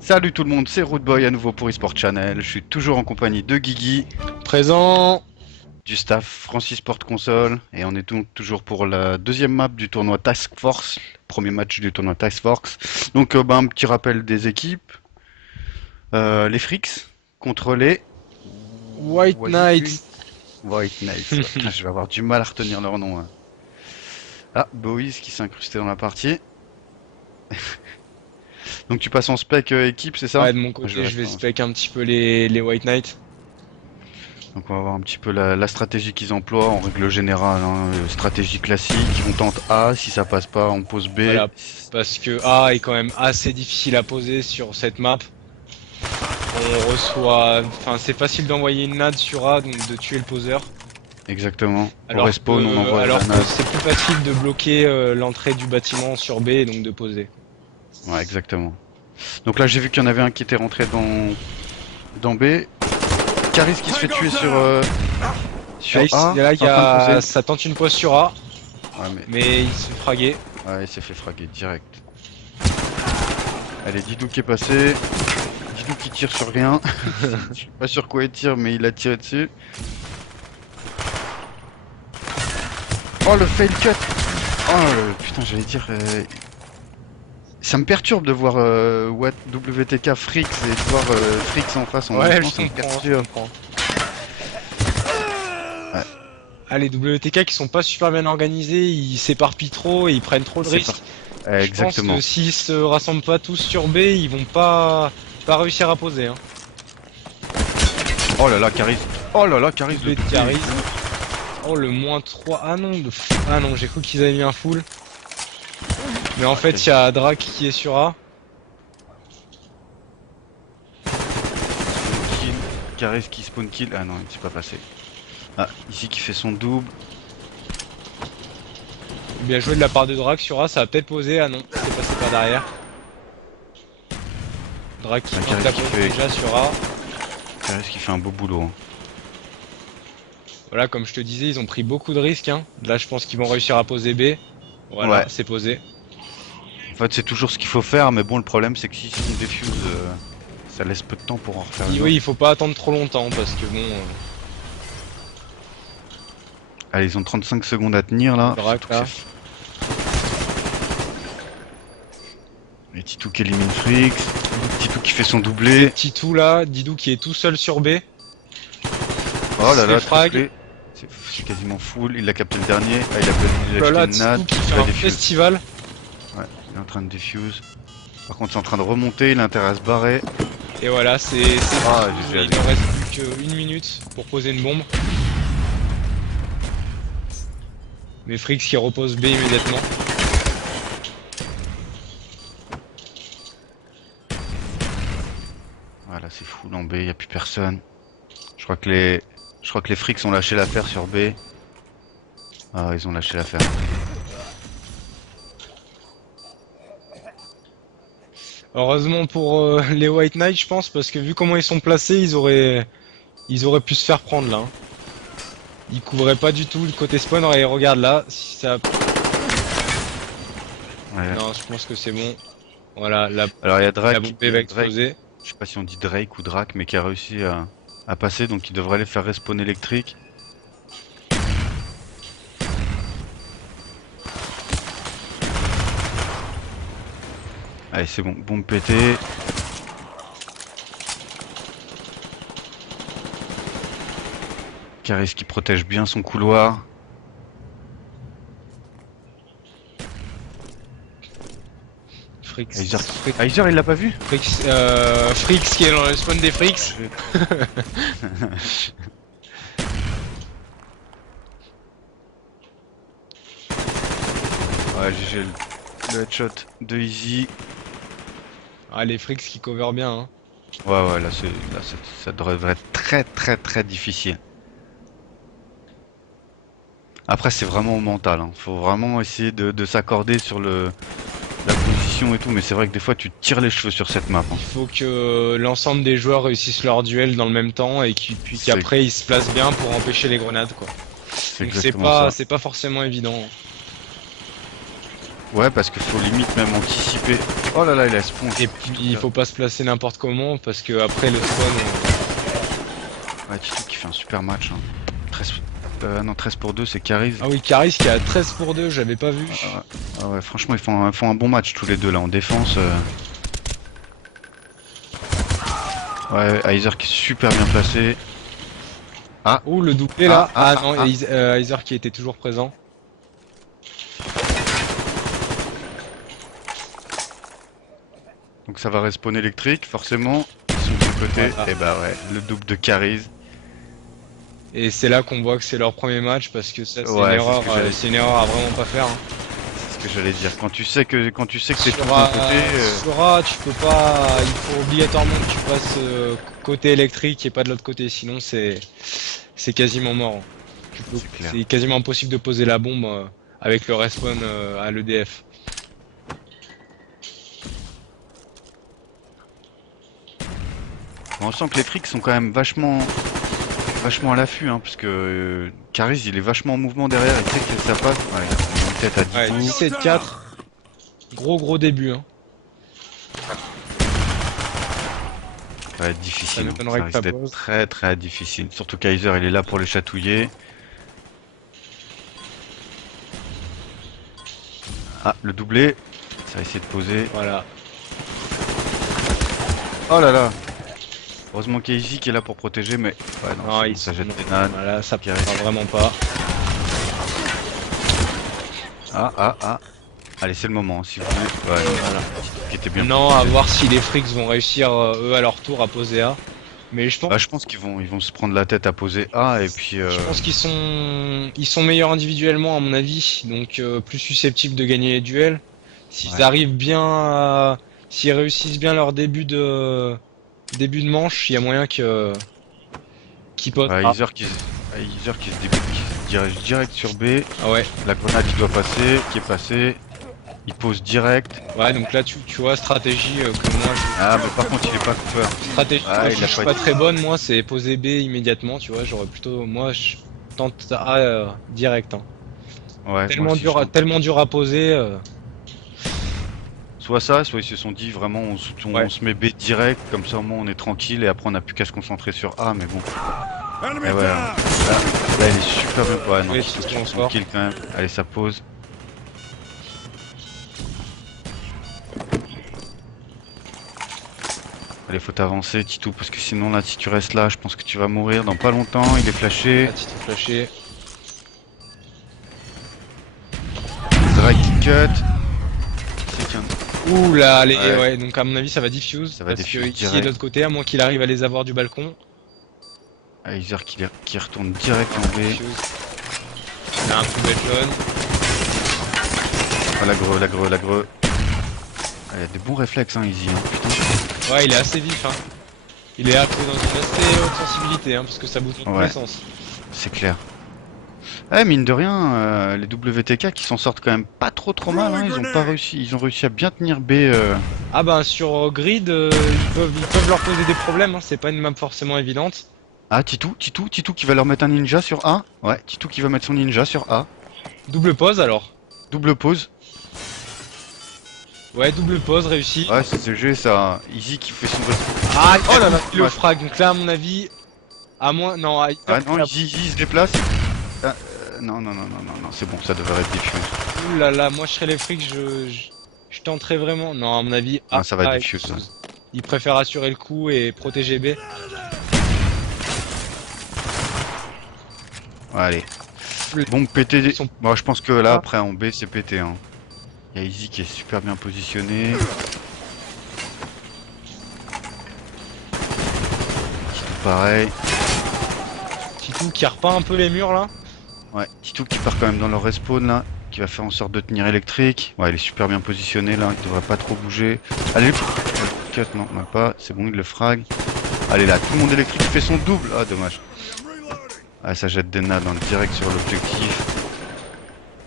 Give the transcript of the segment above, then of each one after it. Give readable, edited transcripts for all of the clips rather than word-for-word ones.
Salut tout le monde, c'est Rootboy à nouveau pour eSport Channel. Je suis toujours en compagnie de Guigui, Présent. du staff Francis Sport Console, et on est donc toujours pour la deuxième map du tournoi Task Force, premier match du tournoi Task Force. Donc un petit rappel des équipes. Les Freaks contre les White Wazikun Knight. White Knights. Ouais. Putain, je vais avoir du mal à retenir leur nom, hein. Ah, Bowies qui s'est incrusté dans la partie. Donc tu passes en spec équipe, c'est ça? Ouais, de mon Moi, je côté, vais je vais rester en... spec un petit peu les White Knight. Donc on va voir un petit peu la stratégie qu'ils emploient en règle générale, hein. Stratégie classique, on tente A, si ça passe pas on pose B. Voilà, parce que A est quand même assez difficile à poser sur cette map. On reçoit, enfin, c'est facile d'envoyer une nade sur A, donc de tuer le poseur. Exactement. Au respawn on envoie Alors la que nade. c'est plus facile de bloquer l'entrée du bâtiment sur B et donc de poser. Ouais, exactement. Donc là j'ai vu qu'il y en avait un qui était rentré dans B. Caris qui se fait tuer Là, sur A, là, en train de poser. ça tente une pose sur A, Ouais mais mais il se fait fraguer. ouais, il s'est fait fraguer direct. Allez, Didou qui est passé. Didou qui tire sur rien. Je suis pas sûr quoi il tire mais il a tiré dessus. Oh le fail cut. Putain, j'allais dire. Ça me perturbe de voir WTK Freaks et de voir Freaks en face en même Ouais, temps, je ça me comprends, je perturbe. comprends. Ouais, Ah, les WTK qui sont pas super bien organisés, ils s'éparpillent trop et ils prennent trop de c'est risques. pas. Je pense que Exactement. s'ils se rassemblent pas tous sur B, ils vont pas réussir à poser. Hein. Oh là là, Caris. Oh là là, Caris de Doublé de doublé. Caris. Oh, le moins 3. Ah non, ah non, j'ai cru qu'ils avaient mis un full. Mais en Ah, fait, il y a Drak qui est sur A. spawn kill. Caris qui spawn kill. Ah non, il s'est pas passé. Ah, ici qui fait son double. Bien joué de la part de Drak sur A, ça va peut-être poser. Ah non, c'est passé par derrière. Drak qui Ah, tente Caris la qui pose fait. déjà sur A. Caris qui fait un beau boulot, hein. Voilà, comme je te disais, ils ont pris beaucoup de risques. Hein. Là, je pense qu'ils vont réussir à poser B. Voilà, Ouais. c'est posé. En fait, c'est toujours ce qu'il faut faire, mais bon, le problème c'est que si on défuse, ça laisse peu de temps pour en refaire une Oui, autre. il faut pas attendre trop longtemps parce que bon, Allez, ils ont 35 secondes à tenir là. Drak Surtout que là. c'est. Et Titou qui élimine Frix. Titou qui fait son doublé. Titou là, Didou qui est tout seul sur B. Oh Se là fait là, frag. triplé. C'est quasiment full. Il a capté le dernier. Ah, il Oh a là jeté là, une nade. Titou qui Il fait a un défuse. festival. Ouais, il est en train de défuse. Par contre, c'est en train de remonter. Il a intérêt à se barrer. Et voilà, Ah, il GG. ne reste plus qu'une minute pour poser une bombe. Mais Frix qui repose B immédiatement. Voilà, c'est full en B. Il n'y a plus personne. Je crois que les Frix ont lâché l'affaire sur B. Ah, ils ont lâché l'affaire. Heureusement pour les White Knights, je pense, parce que vu comment ils sont placés, ils auraient pu se faire prendre là. Hein. Ils couvraient pas du tout le côté spawn. Et regarde là, si ça. Ouais. Non, je pense que c'est bon. Voilà, Alors, il y a la Drake. bombe Il y va a Drake. exploser. Je sais pas si on dit Drake ou Drake, mais qui a réussi à passer. Donc, il devrait les faire respawn électrique. Allez, c'est bon. Bombe pétée. Caris qui protège bien son couloir. Frix. Aizer, Aizer, il l'a pas vu? Frix qui est dans le spawn des Frix. Ouais, GG, le headshot de Easy. Ah, les Frix qui cover bien. Hein. Ouais, ça devrait être très très très difficile. Après, c'est vraiment au mental, hein. Faut vraiment essayer de s'accorder sur la position et tout, mais c'est vrai que des fois tu te tires les cheveux sur cette map, hein. Il faut que l'ensemble des joueurs réussissent leur duel dans le même temps et puis C'est qu'après ils se placent bien pour empêcher les grenades quoi. c'est Donc exactement ça. c'est pas forcément évident. Ouais, parce qu'il faut limite même anticiper Oh là là, il a spawn. Et puis il faut pas se placer n'importe comment parce que après le spawn. Ouais, Titou qui fait un super match. Hein. 13... non, 13 pour 2, c'est Caris. Ah oui, Caris qui a 13 pour 2, j'avais pas vu. Ah ouais, franchement, ils font un bon match tous les deux là en défense. Ouais, Heiser qui est super bien placé. Ah, Oh, le doublé là. Ah, Ah, non, Heiser qui était toujours présent. donc ça va respawn électrique, forcément. Ils sont de l'autre côté. Voilà. Et bah ouais, le double de Caris. Et c'est là qu'on voit que c'est leur premier match parce que ça c'est une Ouais, erreur, c'est ce que j'allais c'est une erreur à vraiment pas faire. Hein. C'est ce que j'allais dire. Quand tu sais que t'es tout Sur d'un A, côté. sur A, tu peux pas, il faut obligatoirement que tu passes côté électrique et pas de l'autre côté, sinon c'est quasiment mort. C'est clair. C'est quasiment impossible de poser la bombe avec le respawn à l'EDF. On sent que les frics sont quand même vachement à l'affût, hein, parce que Caris il est vachement en mouvement derrière, il sait que ça passe. Ouais, il a une tête à 10 Ouais, coups. 17-4, gros début. Hein. Ça va être difficile. Ça m'étonnerait que risque ça d'être pose. très difficile. Surtout Kaiser il est là pour les chatouiller. Ah, le doublé. Ça va essayer de poser. Voilà. Oh là là. Heureusement qu'il y a Izzy qui est là pour protéger, mais ouais, non, Non, c'est bon, ils ça jette non, des nanes. voilà, ça Caris. passera vraiment pas. Ah. Allez, c'est le moment, si vous voulez. Ouais, Voilà. qui était bien. Non, à voir si les Freaks vont réussir eux à leur tour à poser A. Mais je pense, Bah, je pense qu'ils vont se prendre la tête à poser A et puis. je pense qu'ils sont meilleurs individuellement à mon avis, donc plus susceptibles de gagner les duels. S'ils Ouais. arrivent bien, s'ils réussissent bien leur début de manche, il y a moyen que qu'ils posent A. Heiser qui se dirige direct sur B. Ah ouais, La grenade qui doit passer, qui est passée. Il pose direct. ouais, donc là tu vois stratégie que moi Ah, mais par contre, il est pas coupeur. stratégie Ah, que il je a suis pas pas très bonne moi, c'est poser B immédiatement, tu vois, j'aurais plutôt moi je tente A direct. Hein. Ouais, moi aussi, je tente. Tellement dur à poser. Soit ça, soit ils se sont dit vraiment Ouais. on se met B direct, comme ça au moins on est tranquille et après on n'a plus qu'à se concentrer sur A, mais bon. Eh ouais, là, il est super bien. Ouais, non, Oui, Tito c'est qui bon, fait son fort. kill quand même. Allez, ça pose. Allez, faut t'avancer, Tito, parce que sinon là, si tu restes là, je pense que tu vas mourir dans pas longtemps. Il est flashé. Ah, Tito flashé. Drag qui cut. C'est qu'un. Ouh là, Ouais. ouais, donc à mon avis ça va diffuse. Ça va parce que diffuse ici et de direct. l'autre côté, à moins qu'il arrive à les avoir du balcon. Heiser qui retourne direct en B. Diffuse. Il a un coup bête jaune. Ah, la greu. Ah, il a des bons réflexes, hein, Easy. Hein. Putain. Ouais, il est assez vif. Hein. Il est un peu dans une assez haute sensibilité, hein, parce que ça bouge dans tous Ouais. les sens. C'est clair. Eh, mine de rien, les WTK qui s'en sortent quand même pas trop mal. Hein. Ils ont réussi à bien tenir B. Ah bah sur grid, ils peuvent leur poser des problèmes. Hein. C'est pas une map forcément évidente. Ah, Titou qui va leur mettre un ninja sur A. Ouais, Titou qui va mettre son ninja sur A. Double pause alors. Double pause. Ouais, double pause réussi. Ouais, c'est GG ça. Easy qui fait son. Ah, Oh là là, le ouais. frag. Donc là, à mon avis, à moins, non, Ah non, Easy se déplace. Ah, non, c'est bon, ça devrait être diffuse. ouh là là, moi je serais les frics, je tenterais vraiment. Non, à mon avis, Ah, ça va A, diffuse. Ça. il préfère assurer le coup et protéger B. Ouais, allez. Bon, pété. Ils sont- Bon, je pense que là, après en B, c'est pété. Hein. Il y a Easy qui est super bien positionné. Titou pareil. Titou qui repeint un peu les murs là. Ouais, Titou qui part quand même dans leur respawn là. Qui va faire en sorte de tenir électrique. Ouais, il est super bien positionné là. Il devrait pas trop bouger. Allez, cut, non, même pas. C'est bon, il le frag. Allez là, tout le monde électrique fait son double. Ah, dommage. Ah, ça jette des nades en direct sur l'objectif.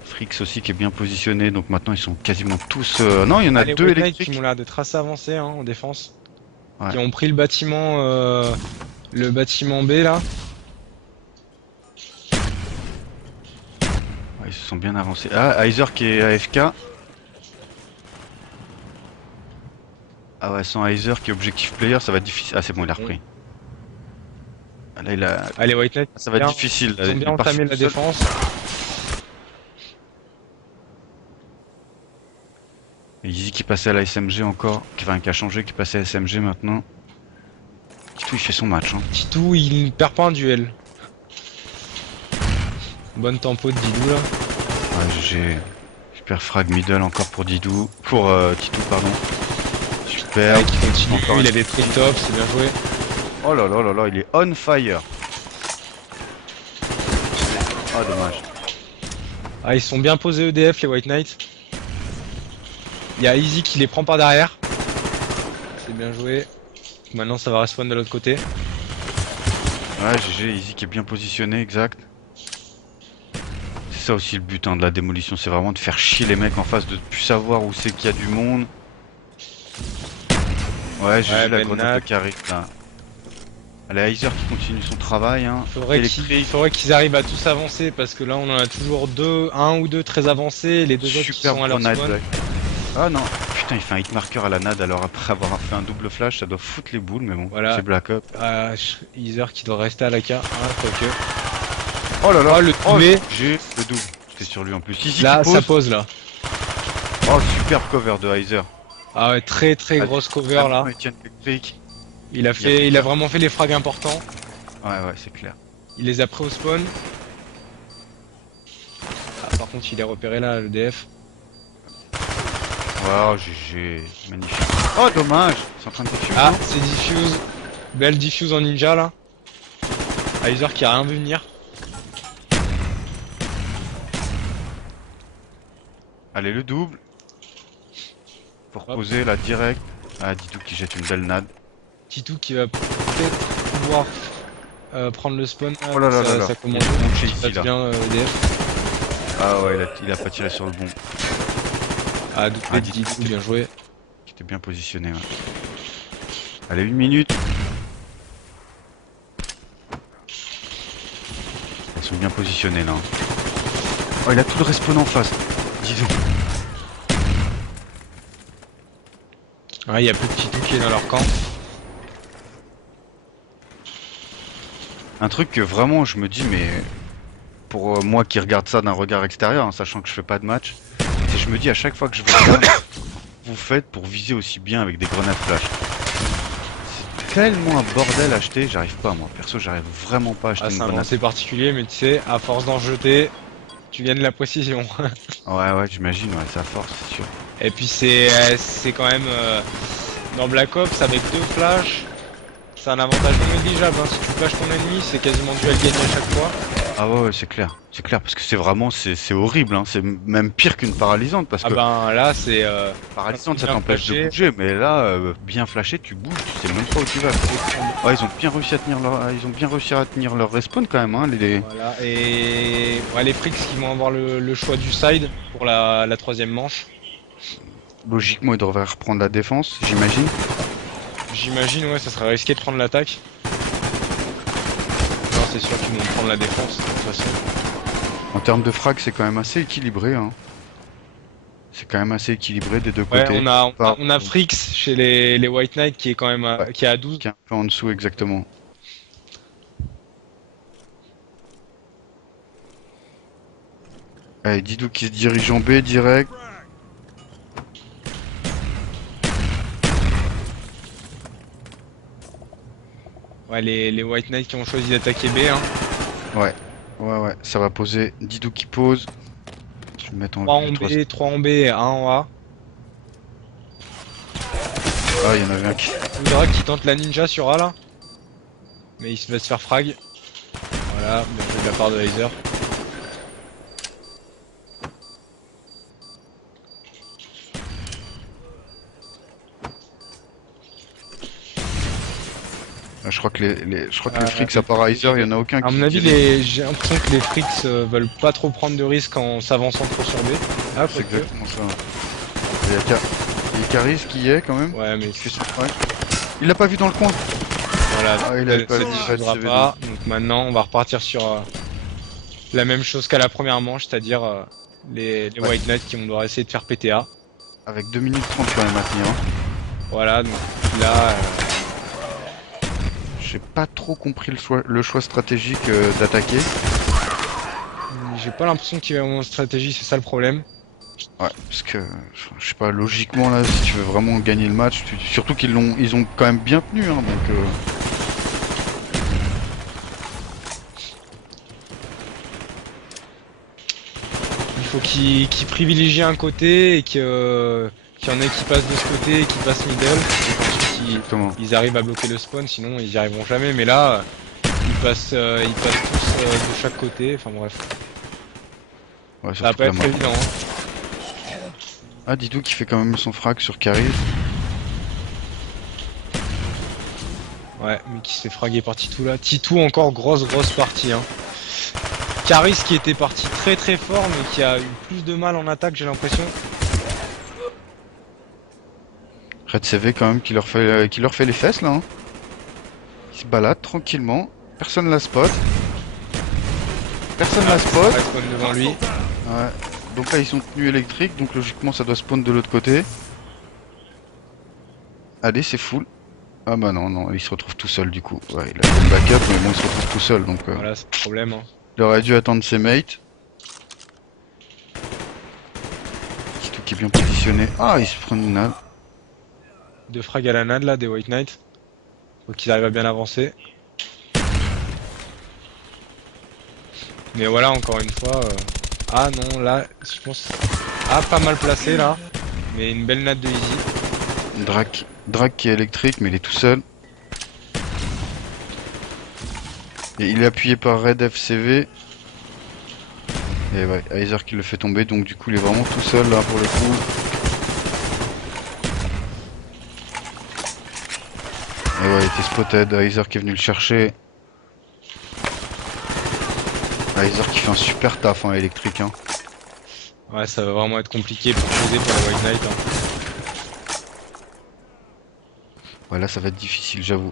Frix aussi qui est bien positionné. Donc maintenant, ils sont quasiment tous. Non, il y en a Les deux White Knight électriques. qui m'ont l'air d'être assez avancés hein, en défense. Ouais. Qui ont pris le bâtiment B là. Ouais, ils se sont bien avancés. Ah, Heiser qui est AFK. Ah ouais, sans Heiser qui est objectif player, ça va être difficile. Ah, c'est bon, il a repris. Ah, là, il a... Allez, White Knight, Ça va être bien. difficile. Là. Ils ont Il bien est parti entamé tout la seul. défense. Et Easy qui passait à la SMG encore. Enfin, qui a changé, qui passait à SMG maintenant. Titou, il fait son match. Hein. Titou, il perd pas un duel. Bonne tempo de Didou là. Ouais, GG. Super frag middle encore pour Didou. Pour Titou, pardon. Super. Ouais, qui continue, Encore il une- a des trick tops, c'est bien joué. Oh là là là là, il est on fire. Ah, dommage. Ah, ils sont bien posés EDF les White Knights. Il y a Easy qui les prend par derrière. C'est bien joué. Maintenant ça va respawn de l'autre côté. Ouais, GG, Easy qui est bien positionné, exact. C'est ça aussi le but hein, de la démolition, c'est vraiment de faire chier les mecs en face, de plus savoir où c'est qu'il y a du monde. Ouais, GG, Ouais, la Ben grenade Nak. qui arrive là. Allez, Heiser qui continue son travail. Hein. Il faudrait qu'ils arrivent à tous avancer parce que là on en a toujours un ou deux très avancés, les deux autres qui Superbe sont à leur grenade. spawn. Ah non, putain, il fait un hitmarker à la nade alors après avoir fait un double flash, ça doit foutre les boules, mais bon, Voilà. c'est Black Ops. Easer qui doit rester à la K, quoique. Oh là là, Oh, le doublé. J'ai le double. J'étais sur lui en plus. Easy Là, qui ça pose. pose là. Oh, superbe cover de Heiser. Ah ouais, très grosse cover là. Etienne électrique. Il a vraiment fait les frags importants. Ouais, ouais, c'est clair. Il les a pris au spawn. Ah, par contre, il est repéré là, le DF. Wow, GG. Magnifique. Oh, dommage. C'est en train de diffuser. Ah, c'est diffuse. Belle diffuse en ninja là. Heiser qui a rien vu venir. Allez, le double. Pour poser là direct. Ah, Didou qui jette une belle nade. Titou qui va peut-être pouvoir prendre le spawn. Ah, Oh là là là là. ça Il commence. est bouché Ça ici là. devient DF. Ah ouais, il a pas tiré sur le bon. Ah, doublé Ah, de Didou, bien joué. Qui était bien positionné. Ouais. Allez, 1 minute. Ils sont bien positionnés là. Oh, il a tout le respawn en face. Dis donc. Ah, il y a plus de Titou qui est dans leur camp. Un truc que vraiment je me dis, mais pour moi qui regarde ça d'un regard extérieur, hein, sachant que je fais pas de match, c'est je me dis à chaque fois que je vois ça, vous faites pour viser aussi bien avec des grenades flash. C'est tellement un bordel à acheter, j'arrive pas moi. Perso, j'arrive vraiment pas à acheter Ah, une c'est un grenade. lancer particulier, mais tu sais, à force d'en jeter, tu gagnes la précision. Ouais, ouais, j'imagine, ouais, ça force, c'est sûr. Et puis c'est quand même dans Black Ops avec deux flashs, c'est un avantage non négligeable. Hein. Si tu flashes ton ennemi, c'est quasiment duel gagné à chaque fois. Ah ouais, ouais, c'est clair, parce que c'est vraiment, c'est horrible, hein. C'est même pire qu'une paralysante, parce Ah que ben là c'est paralysante ça bien t'empêche de flashé. bouger, mais là, bien flashé, tu bouges, tu sais même pas où tu vas. Ouais, ils ont bien réussi à tenir leur respawn quand même, hein, Voilà, et ouais, les Fricks qui vont avoir le choix du side pour la troisième manche. Logiquement, ils devraient reprendre la défense, j'imagine. J'imagine, ouais, ça serait risqué de prendre l'attaque. Non, c'est sûr qu'ils vont prendre la défense de toute façon. En termes de frag, c'est quand même assez équilibré, hein. C'est quand même assez équilibré des deux Ouais, côtés. on a Fricks chez les White Knight qui est quand même Ouais. qui est à 12. Qui est un peu en dessous, exactement. Allez, Didou qui se dirige en B direct. Ouais, les White Knight qui ont choisi d'attaquer B. Hein. Ouais, ouais, ça va poser. Didou qui pose. Je vais me mettre en 3 en vue, B, 3 en B et 1 en A. Ah, il y en avait un qui. Udra qui tente la ninja sur A là. Mais il va se faire frag. Voilà, bien joué de la part de Heiser. Je crois que les frics à part Heiser, il y en a aucun À qui. mon avis, j'ai l'impression que les Fricks veulent pas trop prendre de risques en s'avançant trop sur B. Ah, C'est quoique. exactement ça. Il y a Caris qui y est quand même. Ouais, mais Il fait son travail. Il l'a pas vu dans le coin. voilà, Ah, il avait pas ça vu, diffusera pas de pas. Donc maintenant, on va repartir sur la même chose qu'à la première manche, c'est-à-dire les Ouais. White Knights qui vont devoir essayer de faire PTA. Avec 2 minutes 30 quand même à tenir. Hein. Voilà, donc là, J'ai pas trop compris le choix stratégique d'attaquer. j'ai pas l'impression qu'il y ait vraiment de stratégie, c'est ça le problème. Ouais, parce que je sais pas, logiquement là, si tu veux vraiment gagner le match, surtout ils ont quand même bien tenu, hein, donc. Il faut qu'il privilégie un côté et qu'il y en ait qui passent de ce côté et qui passent middle. Et qu'ensuite Exactement. ils arrivent à bloquer le spawn, sinon ils y arriveront jamais. Mais là, ils passent tous de chaque côté. Enfin bref, Ouais, ça va surtout que pas la être map. évident, hein. Ah, Didou qui fait quand même son frag sur Caris. Ouais, mais qui se fait fraguer par Titou là. Titou encore grosse partie, hein. Caris qui était parti très fort mais qui a eu plus de mal en attaque, j'ai l'impression. Red CV quand même qui leur fait les fesses là. Hein. Il se balade tranquillement. Personne la spot. Personne la spot. Ouais, spawn devant lui. Ouais. Donc là ils sont tenus électriques, donc logiquement ça doit spawn de l'autre côté. Allez, c'est full. Ah bah non, il se retrouve tout seul du coup. Ouais, il a fait le backup, mais bon, il se retrouve tout seul, donc Voilà, c'est le problème, hein. il aurait dû attendre ses mates. C'est tout qui est bien positionné. Ah, il se prend une nade. Deux frags à la nade là, des White Knights. Faut qu'ils arrivent à bien avancer. Mais voilà, encore une fois. Ah non, là, je pense. Ah, pas mal placé là. Mais une belle nade de Easy. Drak qui est électrique, mais il est tout seul. Et il est appuyé par Red FCV. Et ouais, Aizer qui le fait tomber, donc du coup il est vraiment tout seul là pour le coup. Et ouais, il était spotted, Aizer qui est venu le chercher. Aizer qui fait un super taf hein, électrique. Hein. Ouais, ça va vraiment être compliqué pour poser pour le White Knight, hein. Ouais, là ça va être difficile, j'avoue.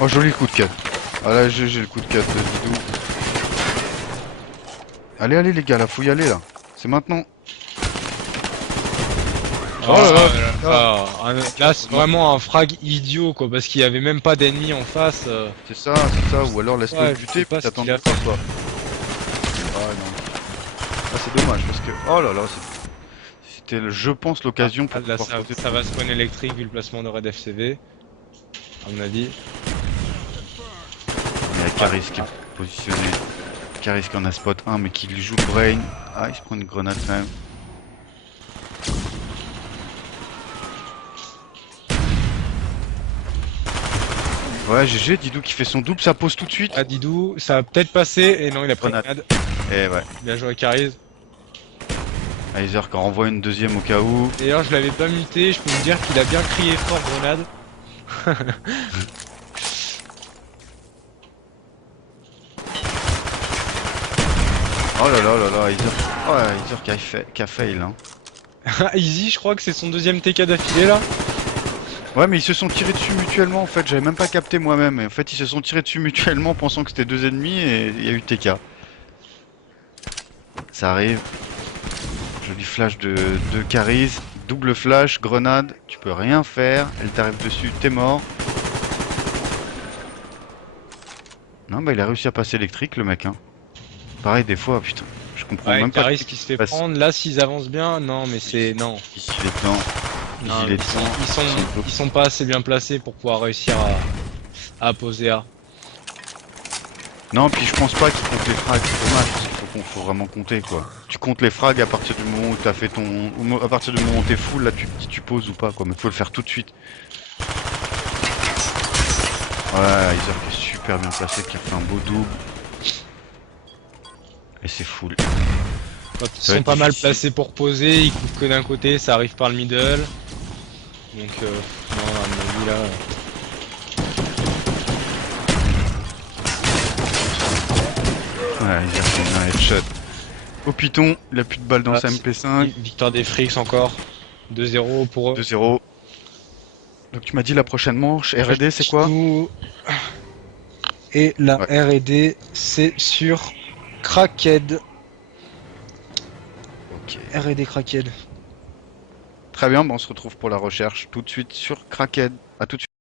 Oh, joli coup de cut. Ah là, j'ai le coup de cut de Didou. Allez les gars, là, faut y aller là. C'est maintenant. Oh là là. Là, c'est vraiment un frag idiot quoi, parce qu'il y avait même pas d'ennemis en face. C'est ça, ou alors laisse-le Ouais, le je sais buter pas puis ce t'attends qu'il a de voir fait. quoi. Ah non. Ah, c'est dommage parce que. Oh là là, c'était, je pense, l'occasion pour Là, pouvoir poser. ça va spawn électrique vu le placement de Red FCV, à mon avis. Il y a Caris qui est positionné. Caris qui en a spot 1 mais qui lui joue le brain. Ah, il se prend une grenade quand même. Ouais, GG, Didou qui fait son double, ça pose tout de suite. Ah, Didou, ça va peut-être passer, et non, il a pris une Grenade. nade. Et ouais, Bien joué Caris. Aizer qui en renvoie une deuxième au cas où. D'ailleurs, je l'avais pas muté, je peux vous dire qu'il a bien crié fort grenade. Oh là là là là, Aizer. Ouais, Aizer qui a fail. Hein. Easy, je crois que c'est son deuxième TK d'affilée là. Ouais, mais ils se sont tirés dessus mutuellement en fait, j'avais même pas capté moi-même. Et en fait, ils se sont tirés dessus mutuellement pensant que c'était deux ennemis et il y a eu TK. Ça arrive. Joli flash de Caris. Double flash, grenade, tu peux rien faire. Elle t'arrive dessus, t'es mort. Non, bah il a réussi à passer électrique le mec. Hein. Pareil, des fois, putain, je comprends Ouais, même pas. Caris qui se fait prendre, là s'ils avancent bien, non mais c'est... Non. Ici, il est dedans. Non, Il est dedans. ils sont pas assez bien placés pour pouvoir réussir à poser A. Non, puis je pense pas qu'il compte les frags, c'est dommage, parce qu'il faut vraiment compter quoi. Tu comptes les frags à partir du moment où t'as fait ton. À partir du moment où t'es full, là tu te dis tu poses ou pas quoi, mais faut le faire tout de suite. Ouais, Iser qui est super bien placé, qui a fait un beau double. Et c'est full. Quand ils sont pas mal placés pour poser, ils couvrent que d'un côté, ça arrive par le middle. Donc, non, à mon avis là. Ouais, Iser qui a un headshot. Au Python, il a plus de balles dans sa MP5. Victoire des Frix encore. 2-0 pour eux. 2-0. Donc tu m'as dit la prochaine manche, R&D c'est quoi? Et la Ouais. R&D c'est sur Cracked. Ok, R&D Crackhead. Très bien, on se retrouve pour la recherche tout de suite sur Crackhead. À tout de suite.